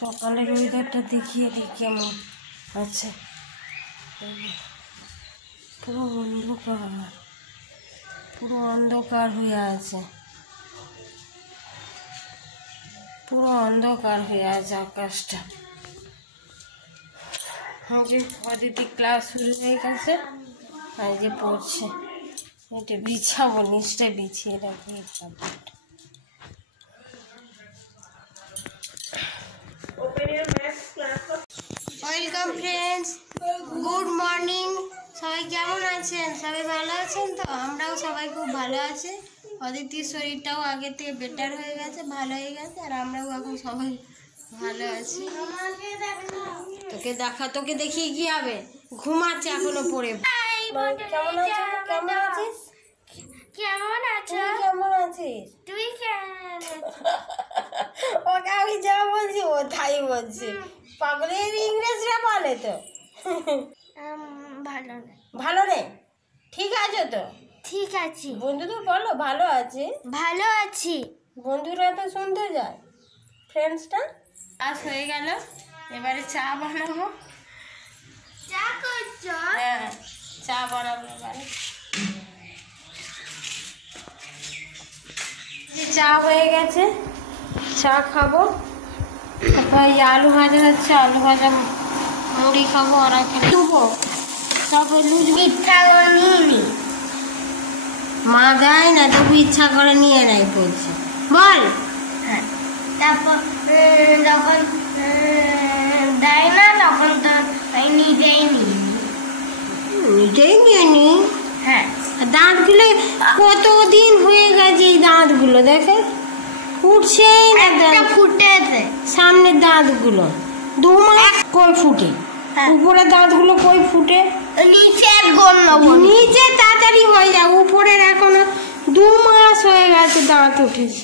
সকালের ওয়েদারটা দেখিয়ে দিই কেমন আছে। পুরো অন্ধকার হয়ে আছে, পুরো অন্ধকার হয়ে আছে আকাশটা। যে অদিতি ক্লাস শুরু হয়ে গেছে, আর যে পড়ছে। এটা বিছাবো, নিচটা বিছিয়ে রাখি। Welcome friends, good morning. সবাই কেমন আছেন? সবাই ভালো আছেন তো? আমরাও সবাই খুব ভালো আছি। অদিতির শরীরটাও আগে থেকে বেটার হয়ে গেছে, ভালো হয়ে গেছে, আর আমরাও এখন সবাই ভালো আছি। তোকে দেখিয়ে কি হবে? ঘুমাচ্ছে এখনো পড়ে। কেমন আছিস? কেমন আছিস? তুই কেমন? ওকে আমি যা বলছি ও তাই বলছে। পাগলের ইংরেজরা বলে তো। ভালো রে? ঠিক আছে তো? ঠিক আছে। বন্ধুদের বলো ভালো আছে। ভালো আছি। বন্ধুরা তো শুনতে যায়। ফ্রেন্ডসটা আজ হয়ে গেল, এবারে চা বানাবো। চা করছো? হ্যাঁ, চা বানাবো এবারে। চা হয়ে গেছে, চা খাবো। তারপর আলু ভাজা যাচ্ছে, আলু ভাজা মুড়ি খাবো। আর দেবো তারপর ইচ্ছা করে নিয়ে নি। মা দেয় না, তবু ইচ্ছা করে নিয়ে নেয় বলছে। বল। হ্যাঁ, তারপর যখন দেয় না তখন তো নিজেই নিয়ে নি। হ্যাঁ, দাঁতগুলো কতদিন হয়ে গেছে, এই দাঁতগুলো দেখে ফুটছেই না। ফুটেছে সামনের দাঁতগুলো 2 মাস কই ফুটে, উপরে দাঁতগুলো কই ফুটে? নিচের গন্ধ নিচে তাড়াতাড়ি হয়ে যায়, উপরের এখনো 2 মাস হয়ে গেছে দাঁত উঠেছে।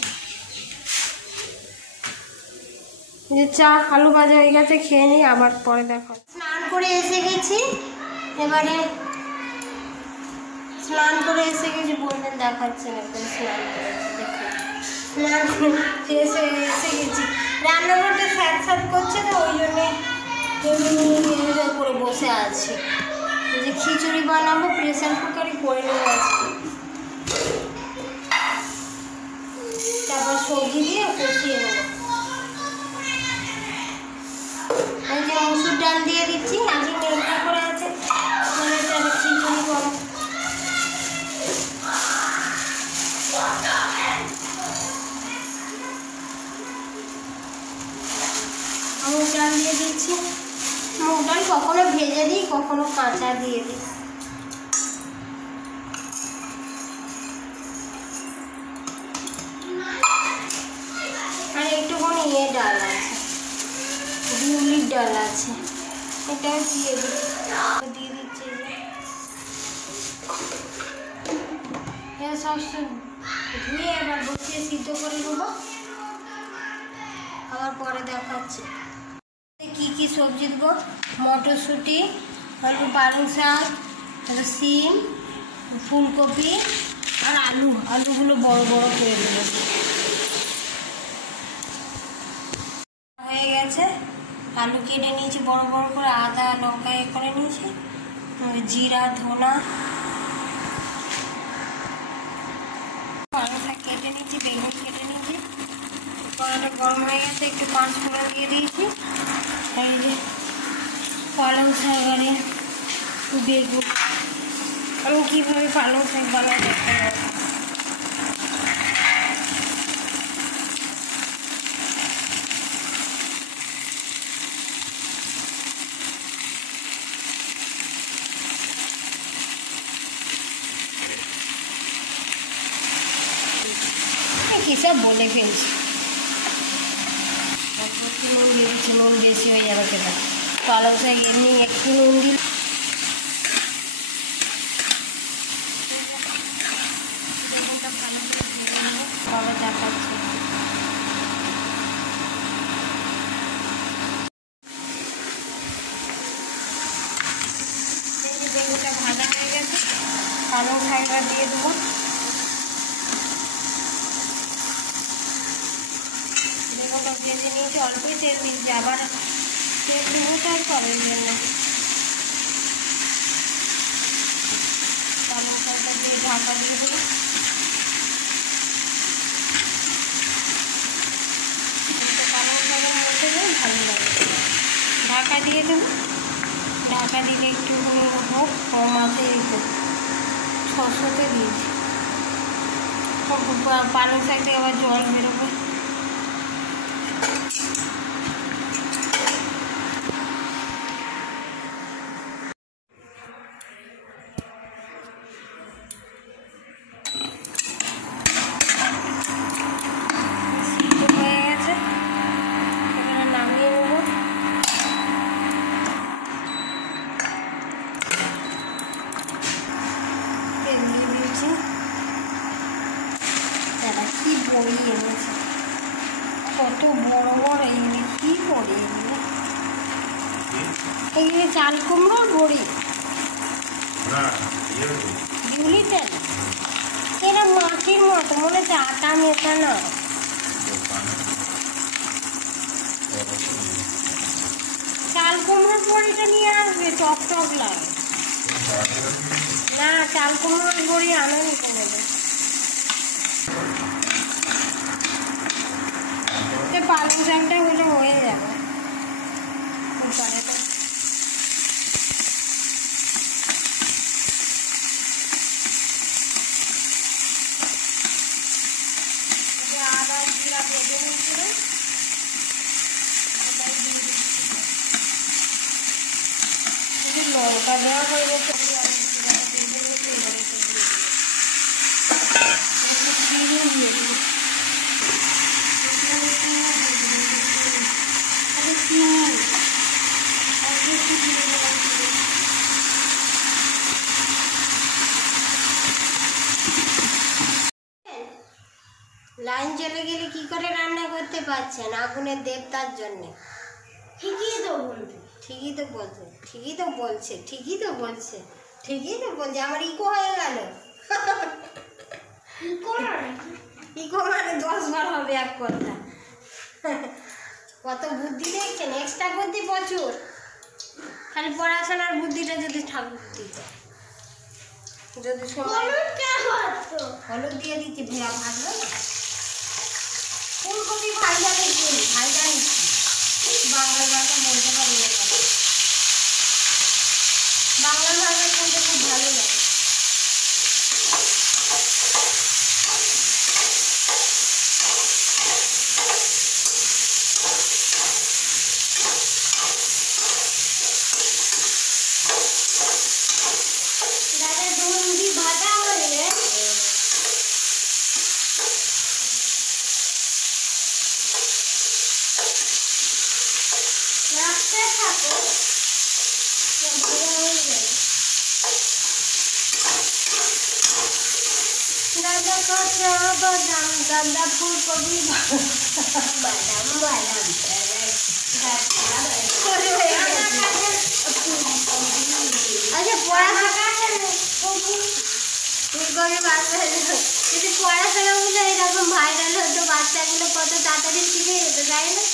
যে চা আলু ভাজা হয়ে গেছে, খেয়ে নিই, আবার পরে দেখা। স্নান করে এসে গেছি, এবারে স্নান করে এসে গেছি। বলবেন দেখাচ্ছে না, স্নান করেছি দেখুন। স্নান ফ্রেশ হয়ে এসে গেছি। রান্নাঘরটা স্যাঁত করছে তো, ওই জন্যে টেবিলের উপরে বসে আছি। যে খিচুড়ি বানাবো, প্রেসার কুকারে করে নেবো আজকে। তারপর সবজি দিয়ে কষিয়ে নেবো। এই যে মসুর ডাল দিয়ে দিচ্ছি, আজকে মেঘলা করে আছে, খিচুড়ি করো। মুগ ডাল দিয়ে দিচ্ছি। মুগ ডাল কখনো ভেজে দিই, কখনো কাঁচা দিয়ে দিই। আর একটুখানি ডাল আছে, বিউলির ডাল আছে, এটাও দিয়ে দিচ্ছি। সব ধুয়ে এবার বসিয়ে সিদ্ধ করে নেবো, আবার পরে দেখাচ্ছি। কি কি সবজি দেবো? মটরশুঁটি, আলু, পালং শাক, সিম, ফুলকপি আর আলুগুলো বড় বড় করে দেবো। হয়ে গেছে, আলু কেটে নিয়েছি বড় বড় করে, আদা লঙ্কা করে নিয়েছি, জিরা ধনা, পালং শাক কেটে নিয়েছি, বেগুন কেটে নিয়েছি। কড়াইটা গরম হয়ে গেছে, একটু 5 ফোড়ন দিয়ে দিয়েছি। এই যে পালং শাক আর বেগুন, আমি কীভাবে পালং শাক বানাই দেখতে পাবো। কী সব বলে ফেলছি। নুন দিয়ে দিচ্ছি, নুন বেশি হয়ে যাবে কেন? পালং শাক এমনি একটু নুন দিই। ভালো দেখাচ্ছে। বেগুনটা ভাজা হয়ে গেছে, পালং শাকটা দিয়ে দেবো। বেগুনটা ভেজে নিয়েছি, দিয়েছি, অল্পই তেল দিয়েছি, আবার তেল দেবো তাই করার জন্য। পালং শাকটা দিয়ে ঢাকা দিয়ে দেবো। পালং শাকের মধ্যে ভালো লাগে, ঢাকা দিয়ে দেবো। ঢাকা দিলে একটু হোক, মাছে একটু শস্যতে দিয়েছি। পালং শাক দিয়ে আবার জল বেরোবে। হয়ে গেছে, এখানে নামিয়ে নেবো। তেল দিয়ে দিয়েছি। দাদা কি বড়ি এনেছে, কত বড় বড় এগুলো, কি বড়ি এগুলো? এগুলো চাল কুমড়োর বড়ি, বিউলি চাল। এরা মাটির মতো মনে হচ্ছে, আটা মেশানো। চাল কুমড়োর বড়িটা নিয়ে আসবে, টক টক লাগে না। চাল কুমড়োর বড়ি আনেনি কোনোদিন। পালং শাকটা হলে হয়ে যাবে কুকারে। আদা জিরা ভেজে নিয়েছিলাম, লঙ্কা দেওয়া হয়ে গেছে। লাইন চলে গেলে কি করে রান্না করতে পারছেন আগুনের দেবতার জন্যে? ঠিকই তো বলবে, ঠিকই তো বলছে, ঠিকই তো বলছে, ঠিকই তো বলছে, ঠিকই তো বলছে। আমার ইকো হয়ে গেল। ইকো মানে 10 বার হবে এক কথা। কত বুদ্ধি দেখছেন, এক্সট্রা বুদ্ধি প্রচুর। খালি পড়াশোনার বুদ্ধিটা যদি ঠাকুর দিত, যদি সময়। হলুদ দিয়ে দিচ্ছি, ভেয়া ভাজলো না। ফুলকপি ভাজা দিচ্ছি, ভাজা নিচ্ছি। বাংলার ভাষা বলতে পারি না, বাংলার ভাষা শুনতে খুব ভালো লাগে। দাদা দুধি ভাজা হলে রাখতে থাকো, ভাজা হয়ে যাবে। দাদা কাঁচা বাদাম, দাদা ফুলকপি বাদাম বাদাম। আচ্ছা পড়াশোনা ফুলকপি বাচ্চা, যদি পড়াশোনাগুলো এরকম ভাইরাল হতো, বাচ্চাগুলো কত তাড়াতাড়ি শিখে যেত, তাই না?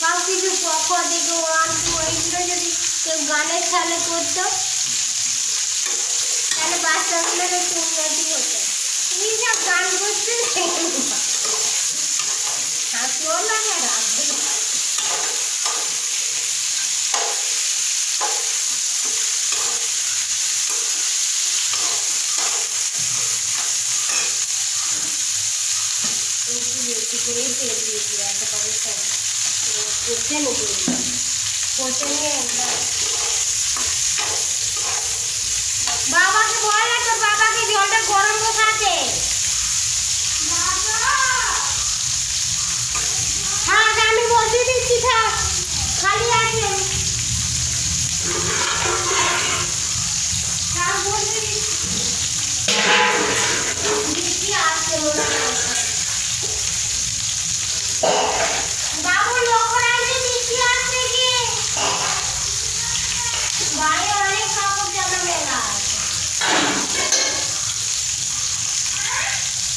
সব কিছু ক থেকে 1 2 এইগুলো যদি কেউ গানের ছালে করতো, তাহলে বাচ্চাগুলোর একটু উন্নতি হতো। তুমি যা গান করছে হাসিও লাগে, রাখবে। বেশি করে তেল দিয়ে দিয়ে একেবারে কষে নেবে, কষে নিয়ে একদম। বাবাকে বল না, তোর বাবাকে জলটা গরম বসাতে। হ্যাঁ আমি বসিয়ে দিচ্ছি, থাক, খালি আছে। থাক, বসিয়ে দিচ্ছি, আসছে মনে হয়। বাবু লক্ষ্য রাখতে বৃষ্টি আসছে কি? বাইরে অনেক কাপড় জামা মেলা আছে।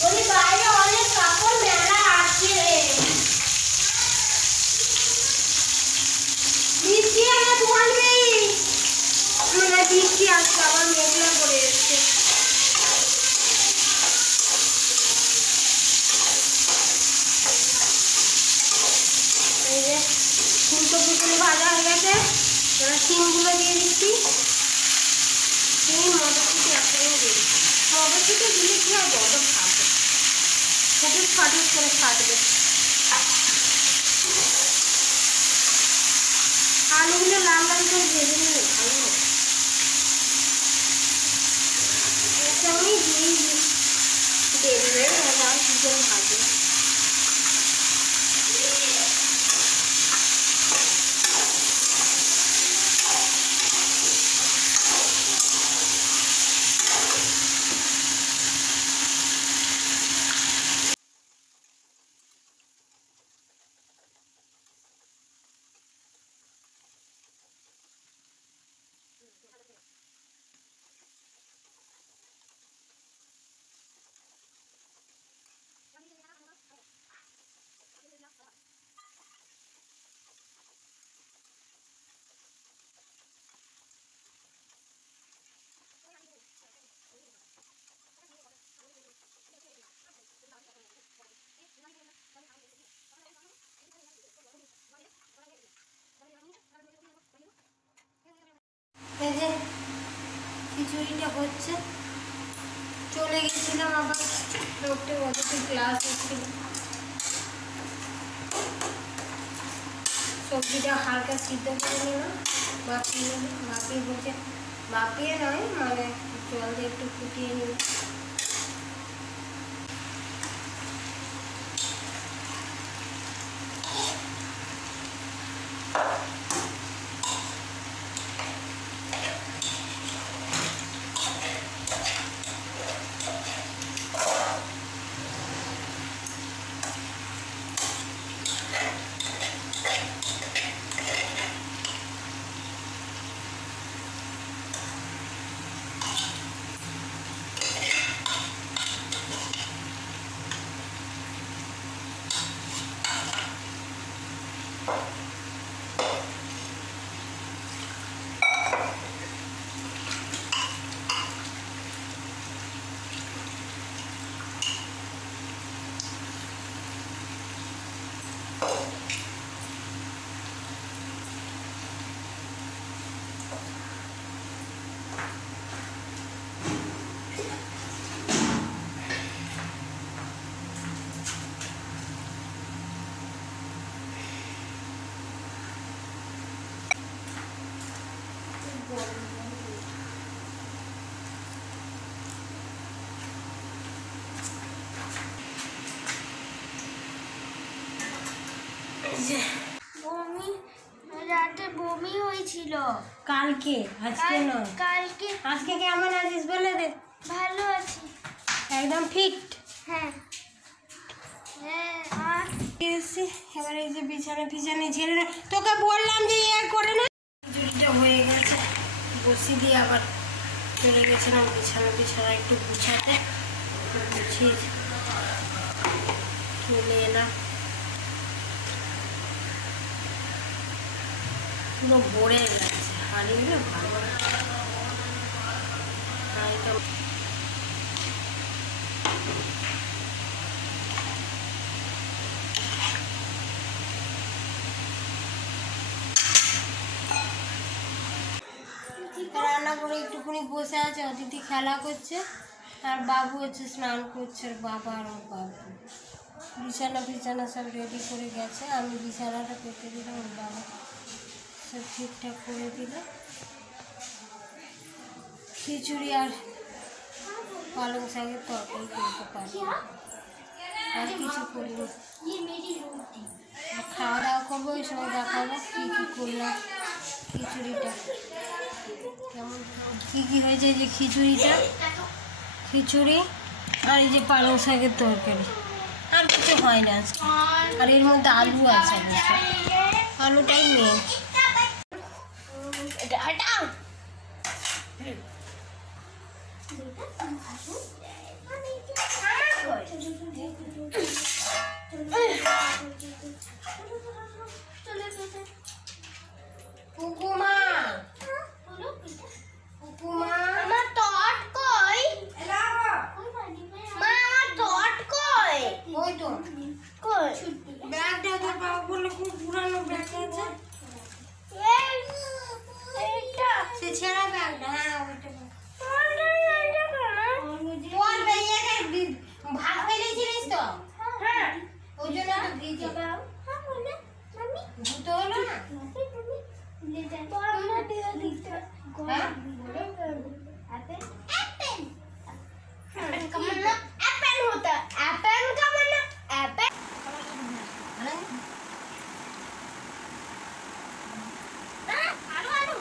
বলি বাইরে অনেক কাপড় মেলা আছে। বৃষ্টি আসছে, আবার মেঘলা করে এসছে। এই যে ফুলকপিগুলো ভাজা হয়ে গেছে, এবার শিমগুলো দিয়ে দিচ্ছি। শিম মটরশুঁটি একসঙ্গে দিই। মটরশুঁটি দিলে কি হয়, বড় খাবে, ফুটুস ফাটুস করে ফাটবে। আলুগুলো লাল লাল করে ভেজে নিলে ভালো হয়। এর সঙ্গেই দিয়ে দেবে আর চিকেন ভাজবে। এই যে খিচুড়িটা হচ্ছে, চলে গেছিলাম আবার ডক্টর ওদের ক্লাস হচ্ছিল। সবজিটা হালকা সিদ্ধ করে নিলাম, বাপিয়ে নয় মানে জল দিয়ে একটু ফুটিয়ে নিলাম। বমি, রাতে বমি হয়েছিল কালকে, আজকে নয়। কালকে। আজকে কেমন আছিস বলে দে। ভালো আছি, একদম ফিট। হ্যাঁ হ্যাঁ। আর এসে এবার এই যে বিছানা ঝেড়ে নে, তোকে বললাম যে ইয়ে করে না। খিচুড়িটা হয়ে গেছে, বসিয়ে দিয়ে আবার চলে গেছিলাম বিছানা একটু গুছাতে, গুছিয়ে চলে এলাম। পুরো ভরে গেছে হারিয়ে ভালো। রান্না করে একটুখানি বসে আছে, অতিথি খেলা করছে আর বাবু হচ্ছে স্নান করছে, আর বাবা আর ওর বাবু। বিছানা সব রেডি করে গেছে, আমি বিছানাটা পেতে দিলাম, ওর বাবা সব ঠিকঠাক করে দিল। খিচুড়ি আর পালং শাকের তরকারি করতে পারি, আর কিছু করিনি। খাওয়া দাওয়া করবো, ওই সময় দেখাবো কী কী করলাম। খিচুড়িটা কেমন কী হয়েছে, যে খিচুড়ি আর এই যে পালং শাকের তরকারি, আর কিছু হয় না আজকে। আর এর মধ্যে আলু আছে, আলুটাই মেন। হ্যাঁ एप्पल का मतलब एप्पल होता है एप्पल का मतलब एप्पल आलू आलू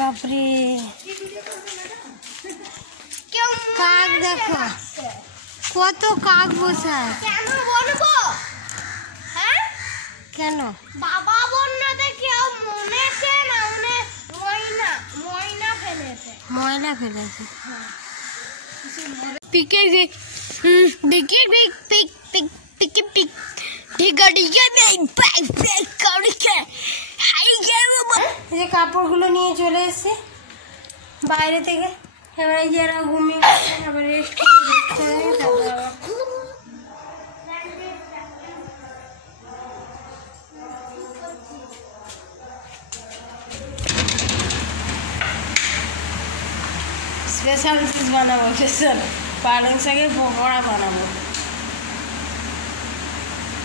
বাপরে কাক দেখো কত কাক বসে কেন বলবো হ্যাঁ কেন বাবা বন্যাতে কেউ মনেছে না উনি ময়না ফেলেছে ময়লা ফেলেছে পিকে পিক পিকে পিক পিক পিক পিকে পিক টিকা টিকা পিক পিক পিক করে হাই গেল এই কাপড়গুলো নিয়ে চলে এসেছে বাইরে থেকে এবারে যারা ঘুমিয়ে গেছে আবার রেস্ট স্পেশাল ডিশ বানাবো স্পেশাল পালং শাকের পকোড়া বানাবো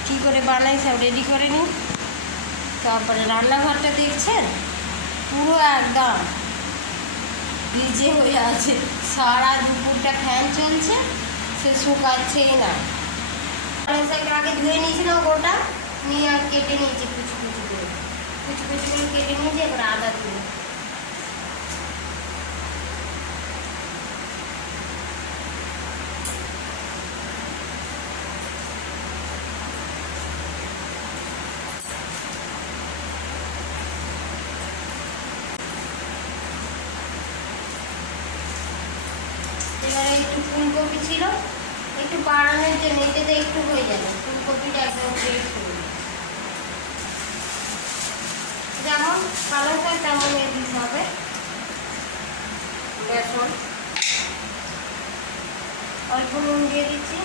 কী করে বানাই সব রেডি করে নিই তারপরে রান্নাঘরটা দেখছেন পুরো একদম ভিজে হয়ে আছে সারা দুপুরটা ফ্যান চলছে সে শুকাচ্ছেই না পালং শাক আগে ধুয়ে নিয়েছিলাম গোটা নিয়ে আর কেটে নিয়েছি কুচি কুচি করে কেটে নিয়েছি এবার আদা দিয়ে এবারে একটু ফুলকপি ছিল একটু বাড়ানোর জন্য এটাতে একটু হয়ে যাবে ফুলকপিটা একদম ফ্রেশ করবে যেমন পালং শাক তেমন দিতে হবে বেসন অল্প নুন দিয়ে দিচ্ছি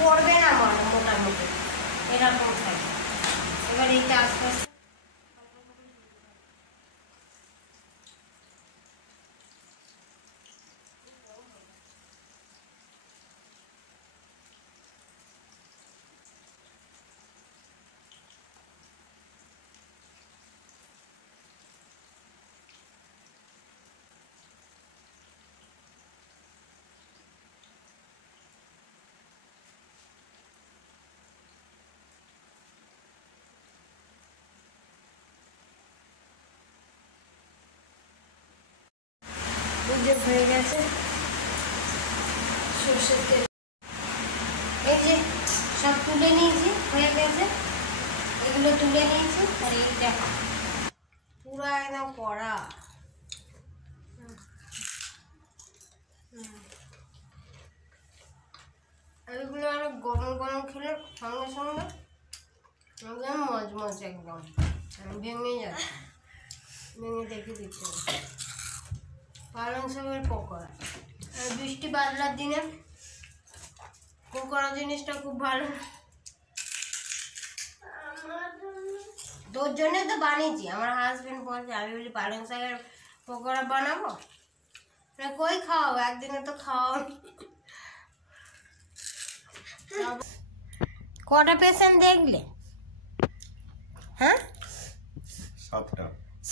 পড়বে না মোটামুটি এরকম থাকে এবার এইটা আস্তে আস্তে হয়ে গেছে সরষের তেল এই যে সব তুলে নিয়েছি হয়ে গেছে এগুলো তুলে নিয়েছি আর এইটা পুরো একদম কড়া এগুলো আরো গরম গরম খেলে সঙ্গে সঙ্গে একদম মজমজ একদম ভেঙে যাচ্ছে ভেঙে দেখে দিচ্ছি পালং শাকের পকোড়া আর বৃষ্টি বাদলার দিনে পকোড়া জিনিসটা খুব ভালো তোর জন্য তো বানিয়েছি আমার হাজবেন্ড বলছে আমি বলি পালং শাকের পকোড়া বানাবো কই খাওয়াবো একদিনে তো খাওয়াও কটা পেশেন্ট দেখলে হ্যাঁ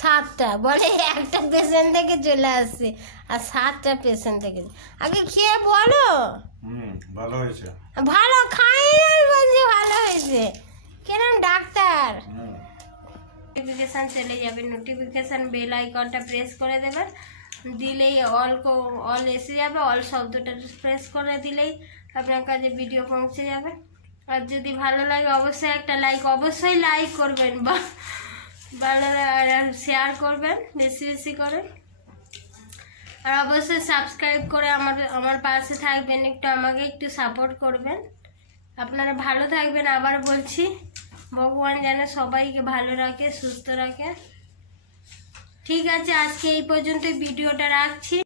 7টা বলে একটা পেশেন্ট থেকে চলে আসছে আর 7টা পেশেন্ট থেকে আগে খেয়ে বলো ভালো হয়েছে ভালো খাই বলছি ভালো হয়েছে কেরম ডাক্তার নোটিফিকেশন চলে যাবে নোটিফিকেশন বেল আইকনটা প্রেস করে দেবেন দিলেই অল এসে যাবে অল শব্দটা প্রেস করে দিলেই আপনার কাছে ভিডিও পৌঁছে যাবে আর যদি ভালো লাগে অবশ্যই একটা লাইক অবশ্যই লাইক করবেন বা ভালো শেয়ার করবেন বেশি বেশি করে আর অবশ্যই সাবস্ক্রাইব করে আমার পাশে থাকবেন, আমাকে একটু সাপোর্ট করবেন। আপনারা ভালো থাকবেন। আবার বলছি, ভগবান যেন সবাইকে ভালো রাখে, সুস্থ রাখে। ঠিক আছে, আজকে এই পর্যন্ত ভিডিওটা রাখছি।